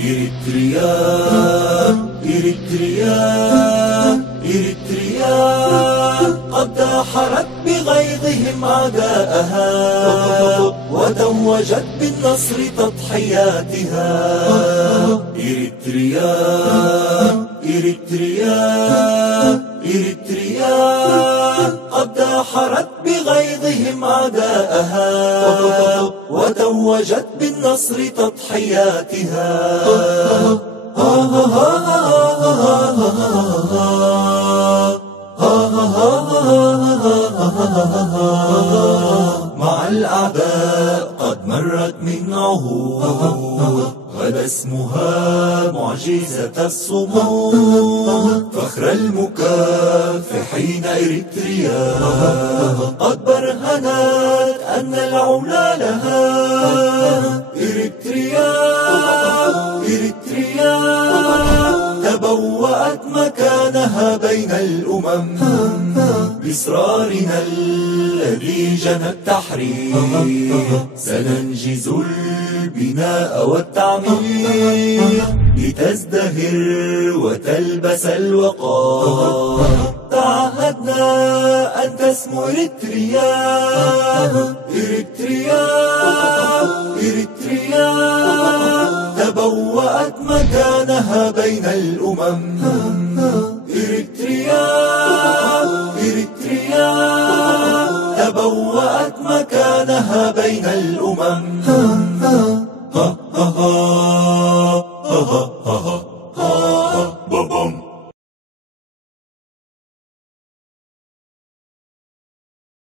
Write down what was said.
إريتريا إريتريا إريتريا قد داحرت بغيظهم أعداءها وتوجت بالنصر تضحياتها. إريتريا إريتريا إريتريا قد داحرت بغيظهم أعداءها وتوجت بالنصر تضحياتها. مع الأعداء قد مرت من عهود غدا اسمها معجزة الصمود. فخر المكافحين إريتريا قد برهنت أن العلا لها. إريتريا إريتريا تبوأت مكانها بين الأمم بإصرارنا الذي جنى التحرير. سننجز البناء والتعمير لتزدهر وتلبس الوقار. تعهدنا أن تسمو إريتريا. إريتريا إريتريا تبوأت مكانها بين الأمم. إريتريا إريتريا تبوأت مكانها بين الأمم. ها ها ها ها ها ها ها